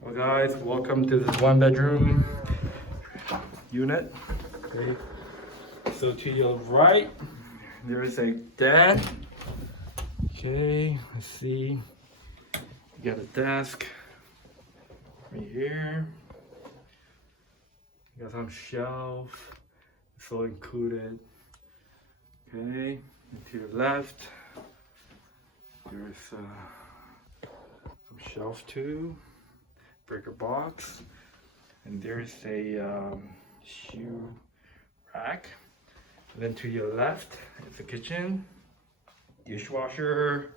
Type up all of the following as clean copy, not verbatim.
Well guys, welcome to this one bedroom unit. Okay, so to your right there is a den. Okay, let's see, you got a desk right here, you got some shelf, it's all included. Okay, and to your left there's some shelf too, breaker box, and there's a shoe rack. And then to your left is the kitchen, dishwasher,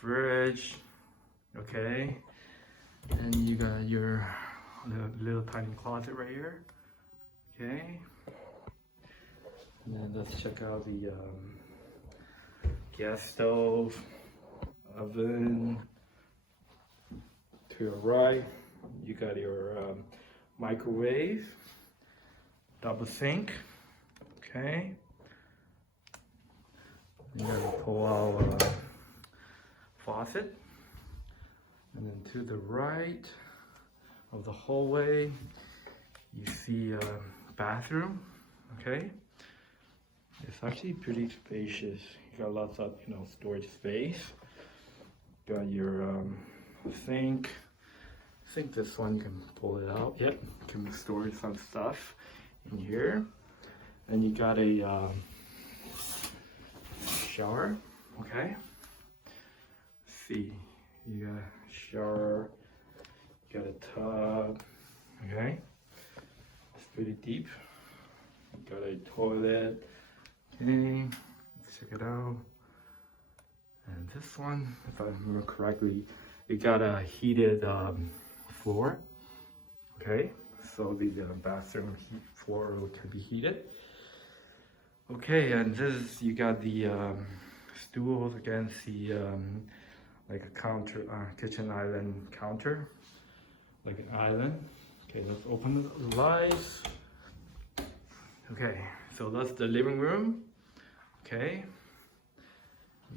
fridge. Okay, and you got your little tiny closet right here. Okay, and then let's check out the gas stove, oven. To your right, you got your microwave, double sink. Okay, you gotta pull out faucet, and then to the right of the hallway, you see a bathroom. Okay, it's actually pretty spacious. You got lots of storage space. Got your sink. I think this one you can pull it out. Yep, you can store some stuff in here. And you got a shower. Okay. Let's see, you got a shower. You got a tub. Okay. It's pretty deep. You got a toilet. Okay. Let's check it out. And this one, if I remember correctly, it got a heated floor. Okay, so the bathroom floor can be heated. Okay, and this you got the stools against the like a counter, kitchen island counter, like an island. Okay, let's open the lights. Okay, so that's the living room. Okay,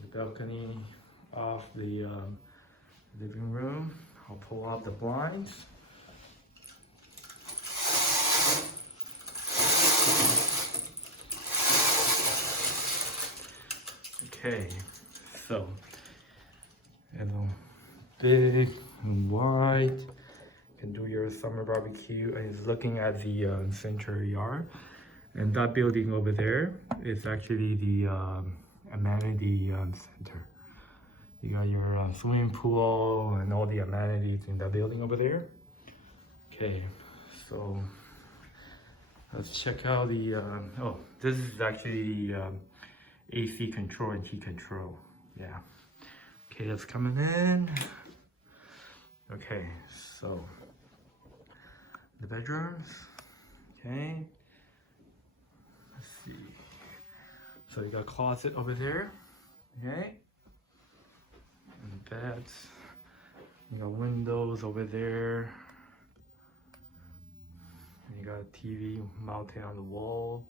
the balcony off the living room. I'll pull out the blinds. Okay, so big and wide. You can do your summer barbecue, and it's looking at the center yard. And that building over there is actually the amenity center. You got your swimming pool and all the amenities in that building over there. Okay, so let's check out the, oh, this is actually AC control and heat control. Yeah. Okay, that's coming in. Okay, so the bedrooms. Okay, let's see. So you got a closet over there. Okay. And beds. You got windows over there. And you got a TV mounted on the wall.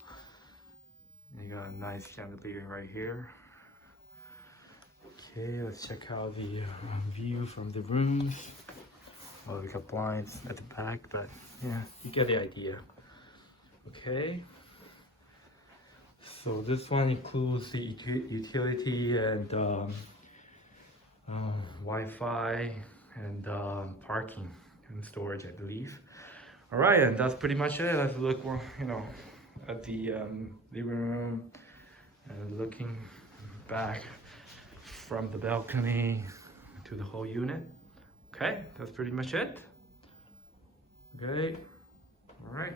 And you got a nice chandelier right here. Okay, let's check out the view from the rooms. Oh, we got blinds at the back, but yeah, you get the idea. Okay. So this one includes the utility and Wi-Fi and parking and storage, I believe. All right, and that's pretty much it. Let's look, at the living room and looking back from the balcony to the whole unit. Okay, that's pretty much it. Okay, all right.